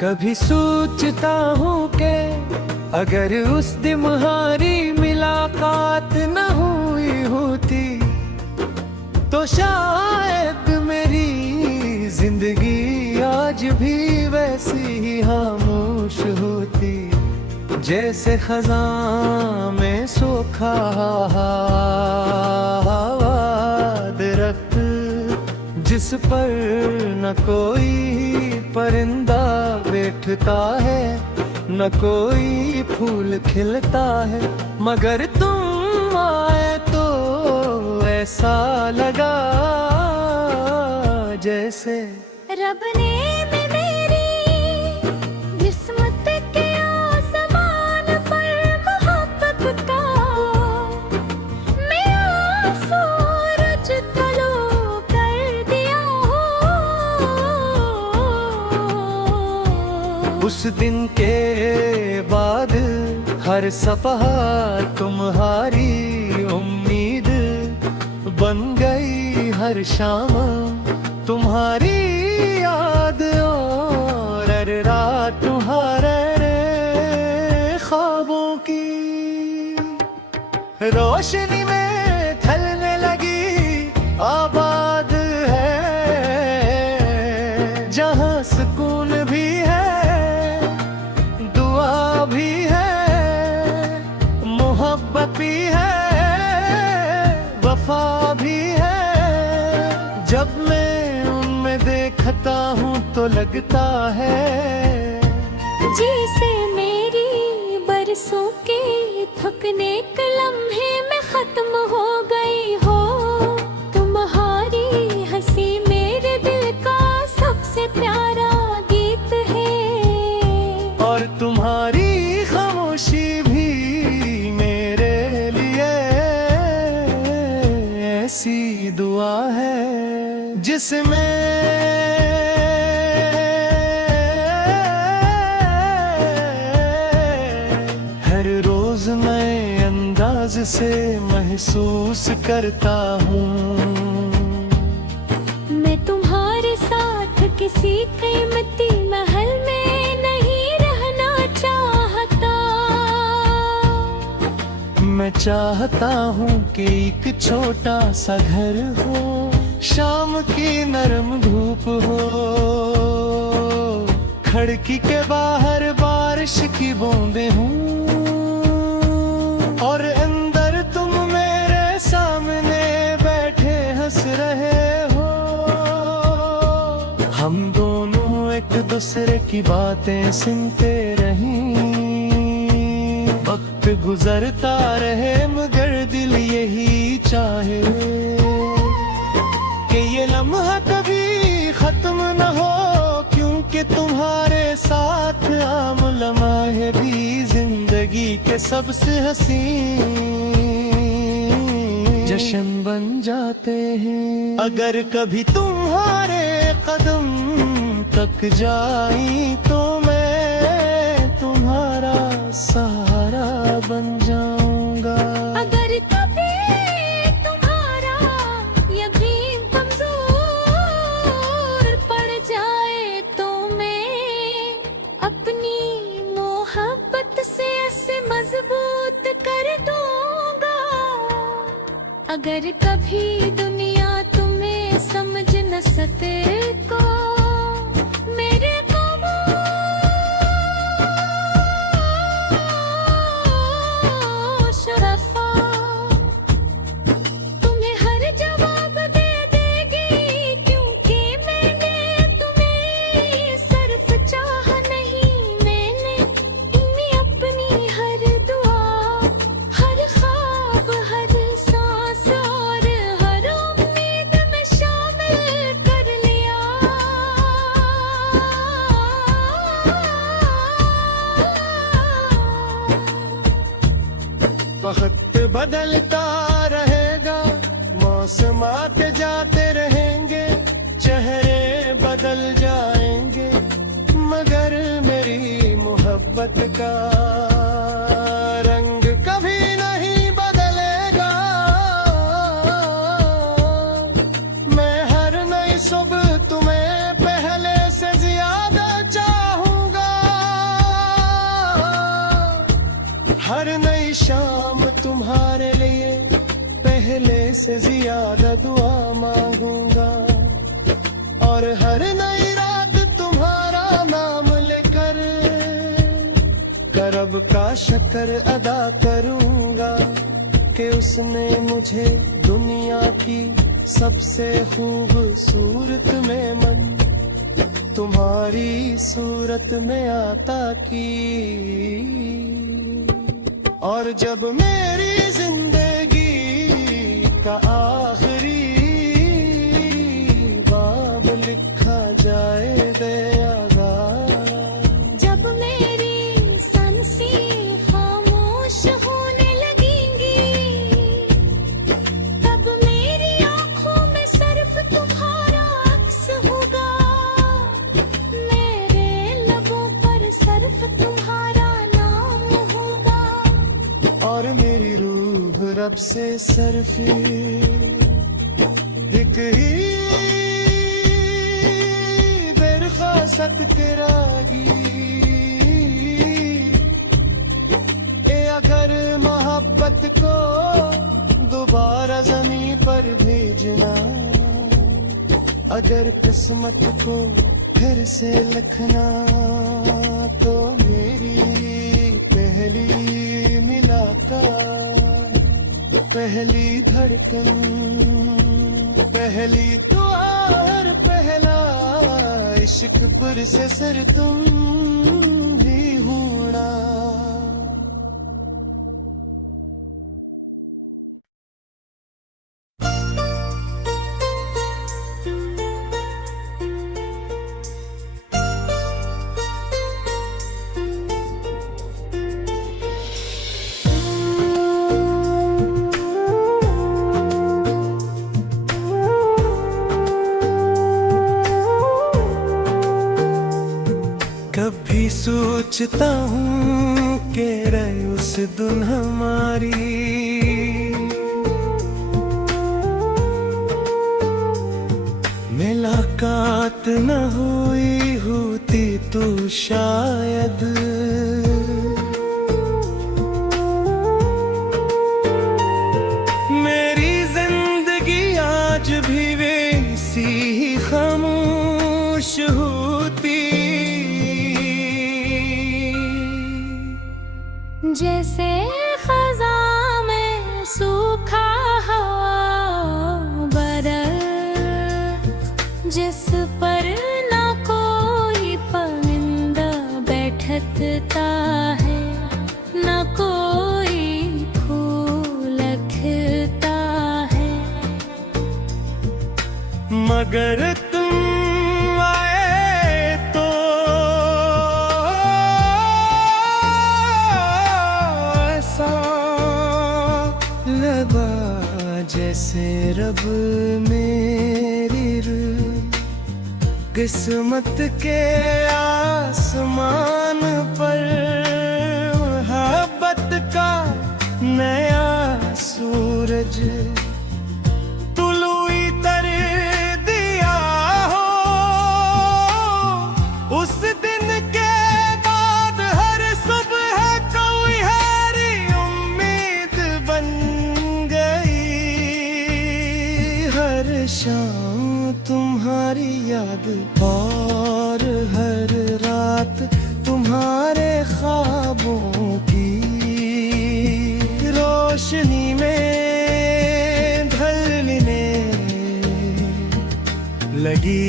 कभी सोचता हूँ कि अगर उस दिन हमारी मुलाकात न हुई होती तो शायद मेरी जिंदगी आज भी वैसी ही खामोश होती, जैसे खज़ां में सूखा दरख्त जिस पर न कोई परिंदा बैठता है, न कोई फूल खिलता है। मगर तुम आए तो ऐसा लगा जैसे रब ने मेरी किस्मत के आसमान पर मोहब्बत का मैं सूरज तलो कर दिया हो। उस दिन के बाद हर सपहा तुम्हारी उम्मीद बन गई, हर शाम तुम्हारी याद और हर रात तुम्हारे ख्वाबों की रोशनी में ढलने लगी आबाद है, जहाँ सुकून भी है, दुआ भी है, मोहब्बत भी है, वफा भी है। जब मैं उनमें देखता हूँ तो लगता है जैसे मेरी बरसों के थकने के लम्हे में खत्म हो गई हो। तुम्हारी हंसी मेरे दिल का सबसे प्यारा गीत है, और तुम्हारी खामोशी भी मेरे लिए ऐसी दुआ है जिसमें हर रोज नए अंदाज से महसूस करता हूँ मैं तुम्हारे साथ किसी कीमती महल में नहीं रहना चाहता। मैं चाहता हूँ कि एक छोटा सा घर हो, शाम की नरम धूप हो, खिड़की के बाहर बारिश की बूंदें हों, और अंदर तुम मेरे सामने बैठे हंस रहे हो। हम दोनों एक दूसरे की बातें सुनते रहें, वक्त गुजरता रहे मगर दिल यही चाहे कि ये लम्हा कभी खत्म न हो, क्योंकि तुम्हारे साथ आम लम्हे भी जिंदगी के सबसे हसीन जश्न बन जाते हैं। अगर कभी तुम्हारे कदम तक जाई तो मैं तुम्हारा सहारा बन जाऊंगा। अगर कभी तुम्हारा यकीन कमजोर पड़ जाए तो मैं अपनी मोहब्बत से ऐसे मजबूत कर दूंगा। अगर कभी दुनिया तुम्हें समझ न सके को मेरे तुम्हें हर जवाब दे देगी, क्योंकि मैंने तुम्हें सिर्फ चाहा नहीं, मैंने तुम्हें अपनी हर दुआ, हर ख्वाब, हर सांस और हर उम्मीद में शामिल कर लिया। वक्त बदलता रहेगा, मौसम आते जाते रहेंगे, चेहरे बदल जाएंगे, मगर मेरी मोहब्बत का रंग कभी नहीं बदलेगा। मैं हर नई सुबह तुम्हें पहले से ज्यादा चाहूंगा। से ज्यादा दुआ मांगूंगा। और हर नई रात तुम्हारा नाम लेकर करब का शक्र अदा करूंगा कि उसने मुझे दुनिया की सबसे खूबसूरत नेमत तुम्हारी सूरत में आता की। और जब मेरी जिंदगी का आखिरी बाब लिखा जाए दयागा, जब मेरी सांसें खामोश होने लगेंगी, तब मेरी आंखों में सिर्फ तुम्हारा अक्स होगा। मेरे लबों पर सिर्फ तुम्हारा नाम होगा। और मेरी रूह रब से सरफी एक ही बेरखास्त करागी। अगर मोहब्बत को दोबारा जमीन पर भेजना, अगर किस्मत को फिर से लिखना, तो मेरी पहली मुलाकात, पहली धड़कन, पहली दुआ, हर पहला इश्क पर से सर तुम ही होना। कभी सोचता हूँ कि रहे उस दिन हमारी, मुलाकात न हुई होती तो शायद मेरी जिंदगी आज भी वैसी ही खामोश होती। जैसे खज़ां में सूखा हवा बरस, जिस पर ना कोई परिंदा बैठता है, ना कोई फूल खिलता है। मगर तुम आए तो ऐसा लगा जैसे रब मेरी किस्मत के आसमान पर मोहब्बत का नया सूरज तुलुई तर दिया हो। उस दिन के बाद हर सुबह कोई हरी उम्मीद बन गई। हर शाम तुम्हारी याद और हर रात तुम्हारे ख्वाबों की रोशनी में ढलने लगी।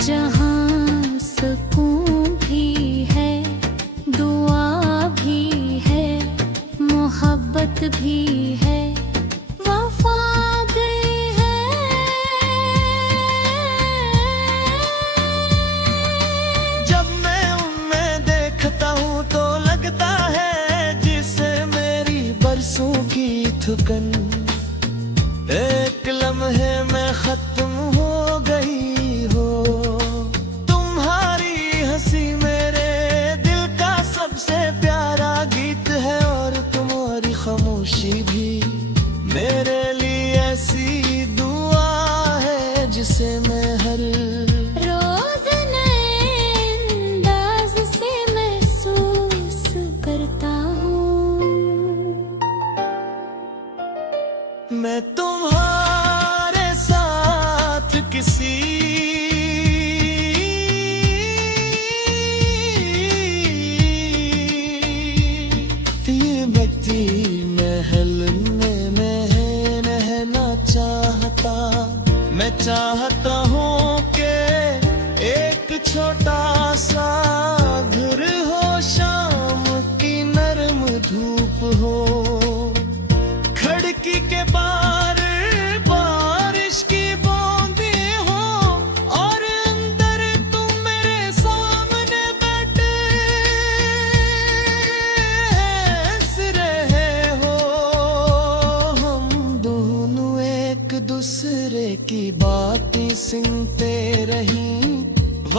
जहाँ सुकून भी है, दुआ भी है, मोहब्बत भी है, वफा भी है। जब मैं उनमें देखता हूँ तो लगता है जिसे मेरी बरसों की थकन एक लम्हे में खत्म हो गई हो।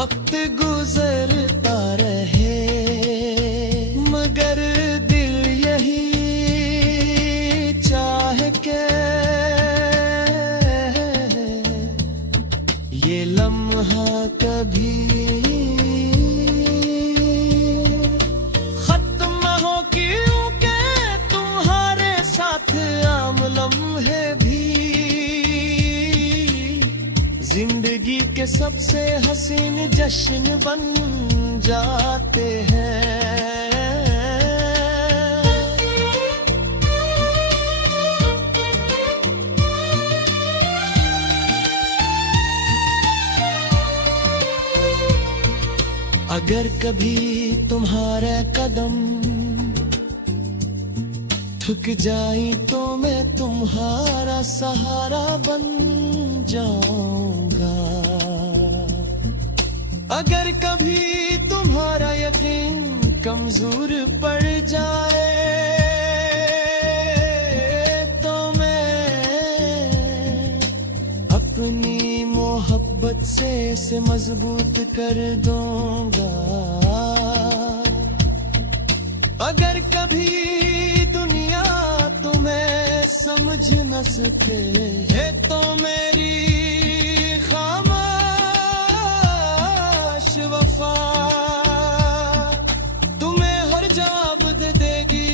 वक्त गुजरता रहे मगर दिल यही चाहे के ये लम्हा कभी खत्म हो क्योंकि तुम्हारे साथ आम लम्हे भी जिंदगी के सबसे हसीन जश्न बन जाते हैं। अगर कभी तुम्हारे कदम थक जाई तो मैं तुम्हारा सहारा बन जाऊंगा। अगर कभी तुम्हारा यकीन कमजोर पड़ जाए तो मैं अपनी मोहब्बत से इसे मजबूत कर दूंगा। अगर कभी दुनिया तुम्हें समझ न सके तो मेरी खामोश वफा तुम्हें हर जवाब दे देगी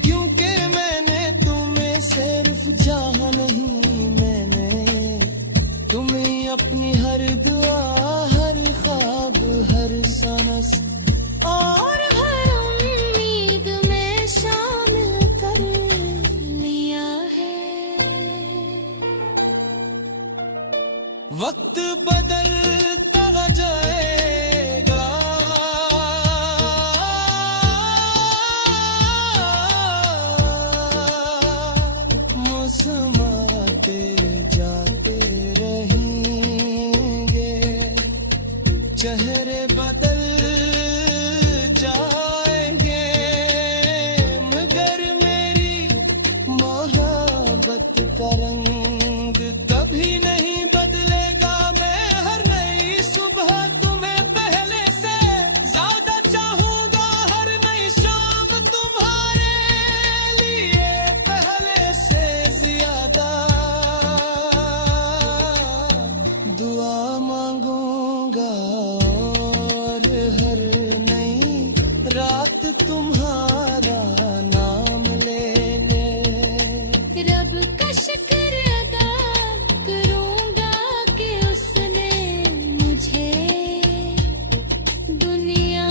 क्योंकि मैंने तुम्हें सिर्फ चाहा नहीं, मैंने तुम्हें अपनी हर दुआ, हर ख्वाब, हर सांस और हर उम्मीद में शामिल कर लिया है। वक्त बदलता जाएगा मौसम आते जाते रहेंगे, चेहरे बदल जाएंगे मगर मेरी मोहब्बत का रंग कभी नहीं बदलेगा। मैं हर नई सुबह तुम्हें पहले से ज्यादा चाहूंगा, हर नई शाम तुम्हारे लिए पहले से ज्यादा दुआ मांगूंगा और हर नई रात तुम्हारा नाम लेने रब का शुक्र अदा करूंगा कि उसने मुझे दुनिया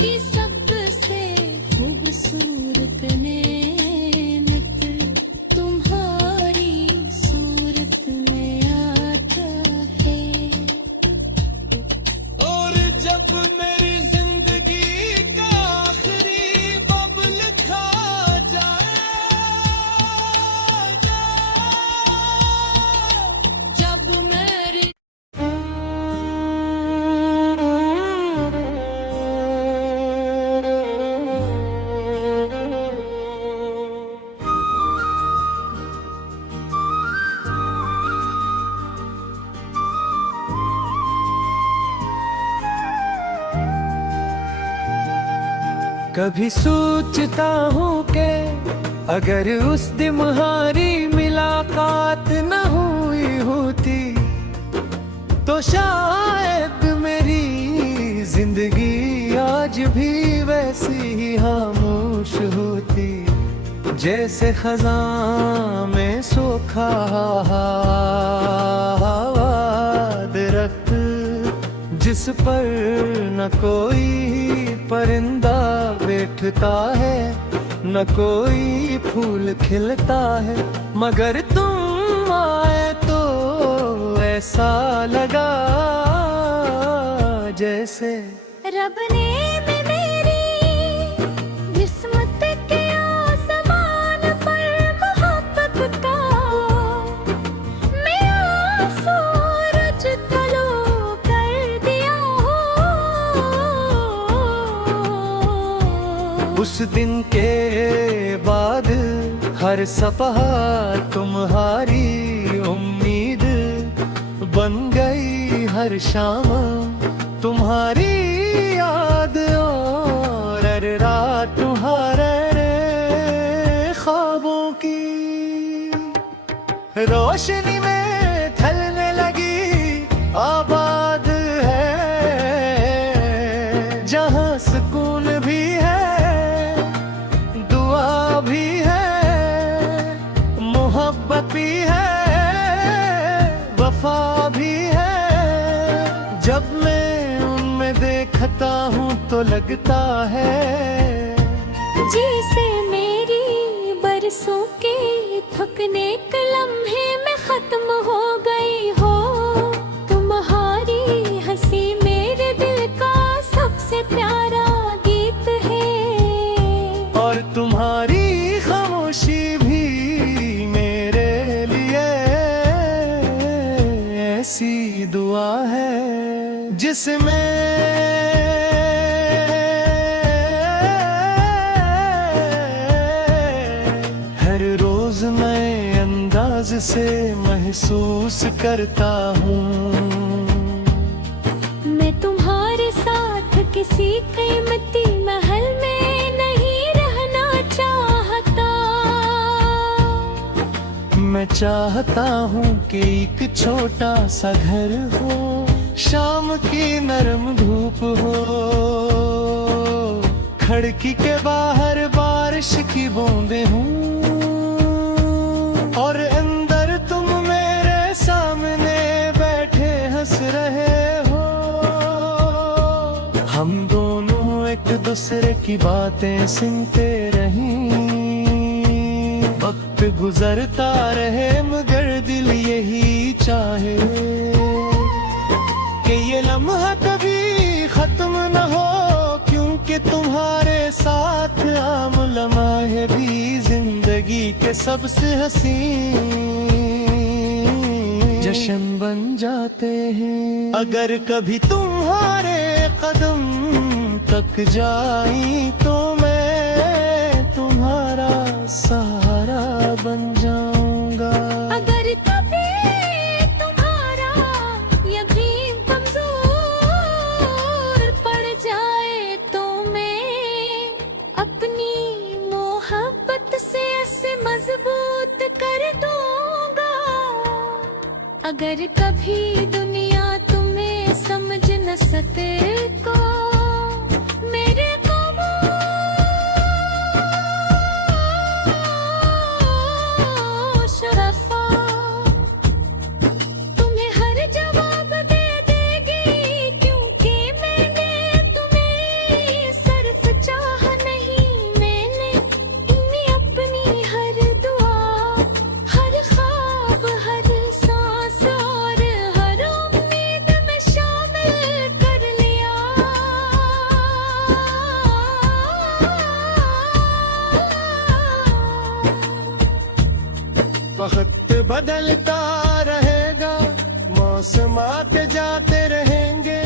की सबसे खूबसूरत नेमत तुम्हारी सूरत में आता है। और जब मेरी जिंदगी का आखिरी बबल खा जाए, जब मेरी कभी सोचता हूँ कि अगर उस दिन हमारी मुलाकात न हुई होती तो शायद मेरी जिंदगी आज भी वैसी ही खामोश होती जैसे खज़ां में सूखा दरख्त जिस पर न कोई परिंदा बैठता है न कोई फूल खिलता है, मगर तुम आए तो ऐसा लगा जैसे रब ने भी मेरी किस्मत के आसमान पर मोहब्बत का मैं सूरज तलो कर दिया उस दिन के बाद हर सपहा तुम्हारी उम्मीद बन गई, हर शाम तुम्हारी याद और रात तुम्हारे ख्वाबों की रोशनी में ढलने लगी आबाद है जहां सुकून भी है, दुआ भी है, मोहब्बत भी है, वफा भी है। जब मैं उनमें देखता हूँ तो लगता है जैसे मेरी बरसों के थकने के लम्हे में खत्म हो गई हो। तुम्हारी हंसी मेरे दिल का सबसे प्यारा गीत है और तुम्हारी खामोशी भी मेरे लिए ऐसी दुआ है जिसमें हर रोज नए अंदाज से महसूस करता हूँ मैं तुम्हारे साथ किसी कीमती महल में नहीं रहना चाहता। मैं चाहता हूँ कि एक छोटा सा घर हो, शाम की नरम धूप हो, खिड़की के बाहर बारिश की बूंदें हों और अंदर तुम मेरे सामने बैठे हंस रहे हो। हम दोनों एक दूसरे की बातें सुनते रहें, वक्त गुजरता रहे मगर दिल यही चाहे कि ये लम्हा कभी खत्म न हो, क्योंकि तुम्हारे साथ आम लम्हे भी जिंदगी के सबसे हसीन जश्न बन जाते हैं। अगर कभी तुम्हारे कदम तक जाई तो मैं तुम्हारा सहारा बन जाऊंगा। अगर कभी तुम्हारा यकीन कमजोर पड़ जाए तो मैं अपनी मोहब्बत से इसे मजबूत कर दूंगा। अगर कभी दुनिया तुम्हें समझ न सके को मेरे शरफा तुम्हें हर जवाब दे देगी, क्योंकि मैंने तुम्हें सिर्फ चाह नहीं, मैंने इन्हें अपनी हर दुआ, हर ख्वाब, हर सांस और हर उम्मीद में शामिल कर लिया। वक्त बदलता रहेगा, मौसम आते जाते रहेंगे,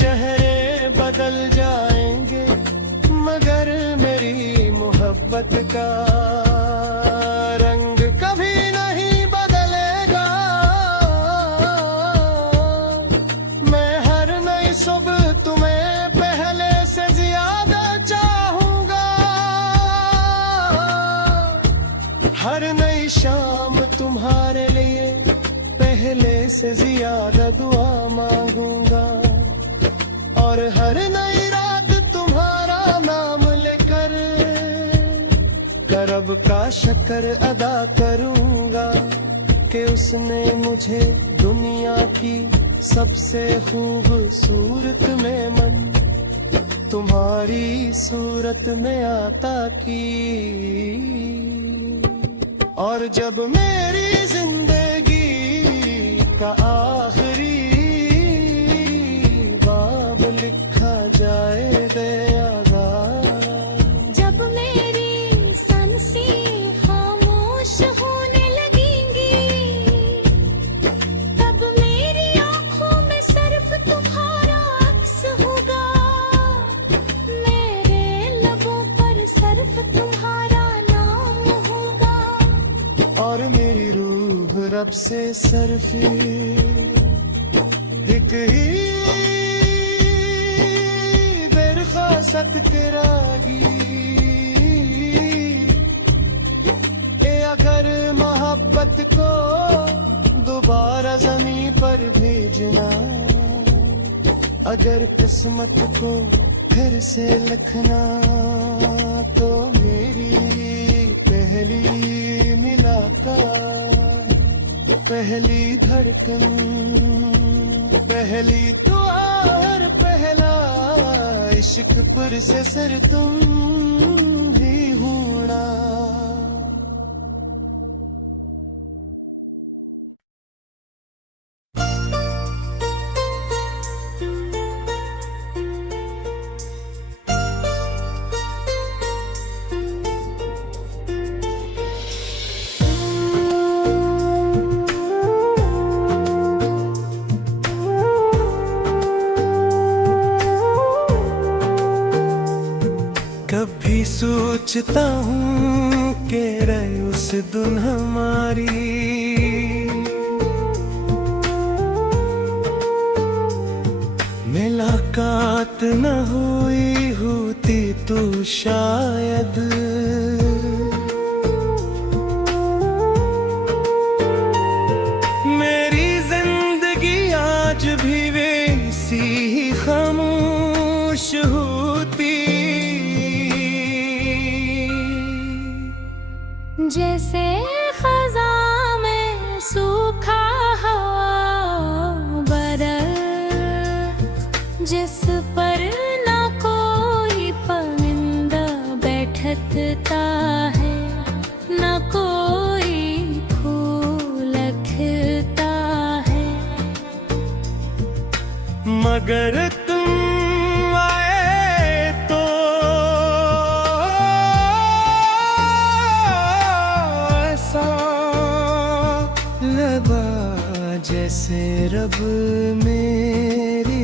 चेहरे बदल जाएंगे, मगर मेरी मोहब्बत का रंग कभी नहीं बदलेगा। मैं हर नई सुबह तुम्हें पहले से ज्यादा चाहूंगा, हर नई शाम तुम्हारे लिए पहले से ज्यादा दुआ मांगूंगा, और हर नई रात तुम्हारा नाम लेकर करब का शक्र अदा करूंगा कि उसने मुझे दुनिया की सबसे खूबसूरत मेमन तुम्हारी सूरत में आता की। और जब मेरी जिंदगी का आखिरी बाब लिखा जाएगा, जब मेरी सांसें खामोश होने लगेंगी, तब मेरी आँखों में सिर्फ तुम्हारा अक्स होगा, मेरे लबों पर सिर्फ तुम्हारा नाम होगा, और मेरी रूह रब से सिर्फ एक ही सतकरागी अगर मोहब्बत को दोबारा ज़मीं पर भेजना, अगर किस्मत को फिर से लिखना, तो मेरी पहली मुलाकात, पहली धड़कन, पहली दुआ और पहला इश्क पर से सर तुम ही होना। कभी सोचता हूँ कि रहे उस दिन हमारी, मुलाकात न हुई होती तो शायद मेरी जिंदगी आज भी वैसी ही खामोश होती। जैसे खज़ां में सूखा हवा बदल, जिस पर ना कोई परिंदा बैठता है, ना कोई फूल खिलता है, मगर तुम आए तो ऐसा लगा जैसे रब मेरी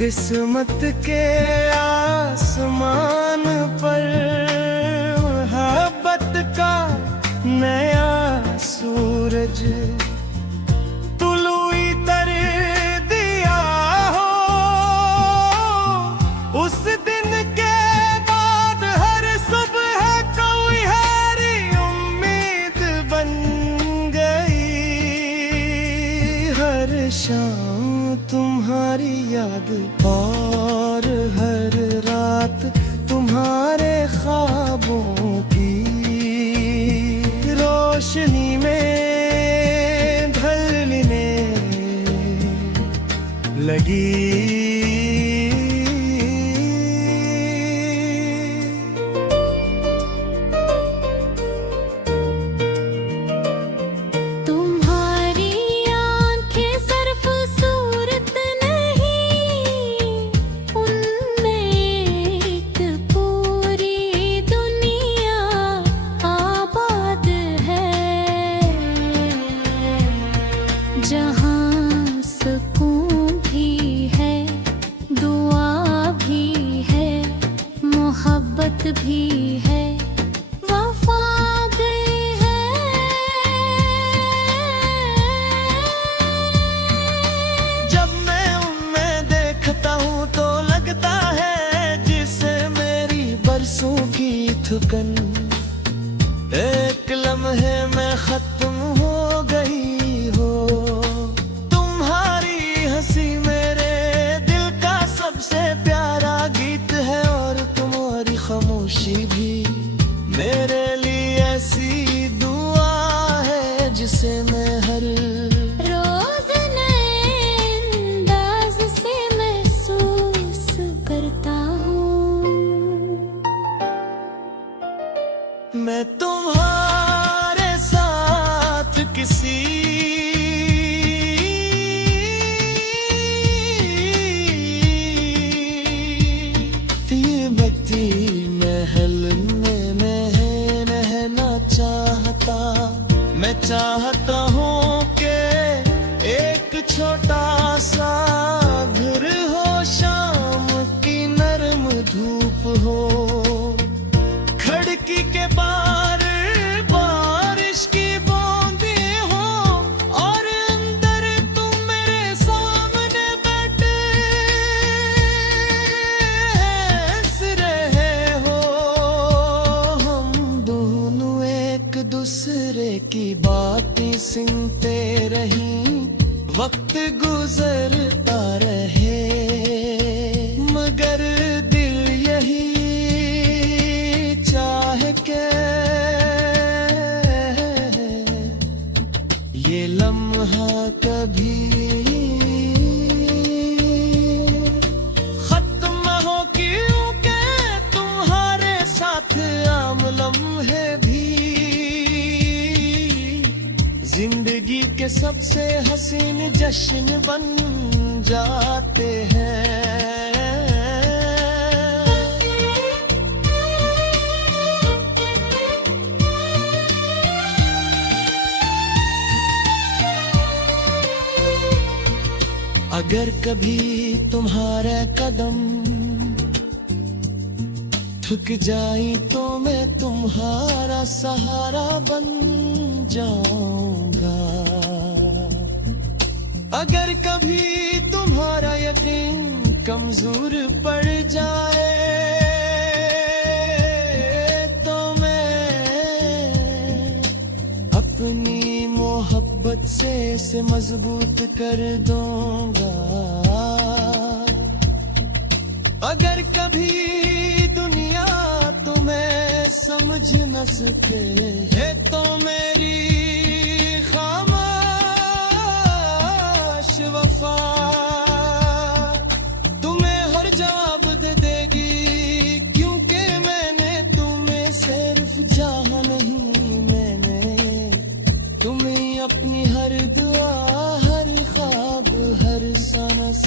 किस्मत के आसमान पर मोहब्बत का नया सूरज तुलुई तर दिया हो। उस दिन के बाद हर सुबह कोई हरी उम्मीद बन गई, हर शाम तुम्हारी याद और हर रात तुम्हारे ख्वाबों की रोशनी में ढलने लगी। जहाँ सुकून भी है, दुआ भी है, मोहब्बत भी है, वफा भी है। जब मैं उनमें देखता हूँ तो लगता है जिसे मेरी बरसों की थकन एक लम्हे में खत्म हो गई हो। तुम्हारी हंसी मेरे दिल का सबसे प्यारा गीत है, और तुम्हारी खामोशी भी मेरे लिए ऐसी दुआ है जिसे मैं हर रोज नए अंदाज से महसूस करता हूँ। से हसीन जश्न बन जाते हैं। अगर कभी तुम्हारे कदम थक जाई तो मैं तुम्हारा सहारा बन जाऊंगा। अगर कभी तुम्हारा यकीन कमजोर पड़ जाए तो मैं अपनी मोहब्बत से इसे मजबूत कर दूंगा। अगर कभी दुनिया तुम्हें समझ न सके तो मेरी खामोश वफा तुम्हें हर जवाब दे देगी, क्योंकि मैंने तुम्हें सिर्फ चाहा नहीं, मैंने तुम्हें अपनी हर दुआ, हर ख्वाब, हर सांस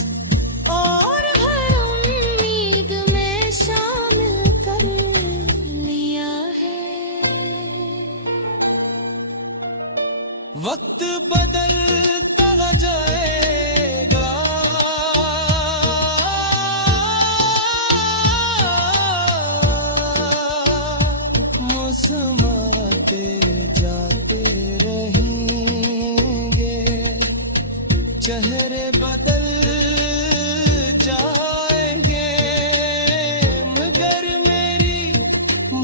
और हर उम्मीद में शामिल कर लिया है। वक्त बदलता जाएगा, मौसम आते जाते रहेंगे, चेहरे बदल जाएंगे, मगर मेरी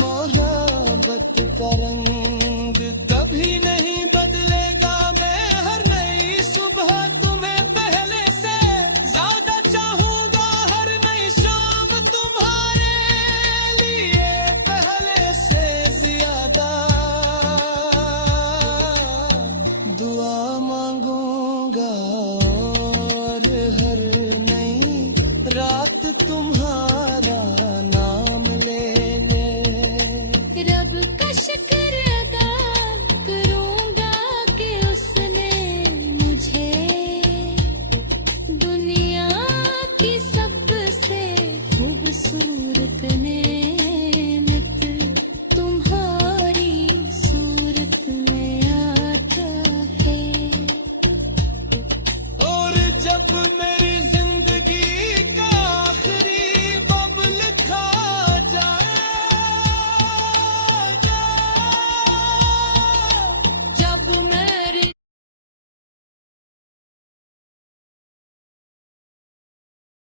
मोहब्बत का रंग कभी नहीं बदलेगा। मैं हर नई सुबह तुम्हें पहले से ज्यादा चाहूंगा, हर नई शाम तुम्हारे लिए पहले से ज्यादा दुआ मांगूंगा, और हर नई रात तुम्हारी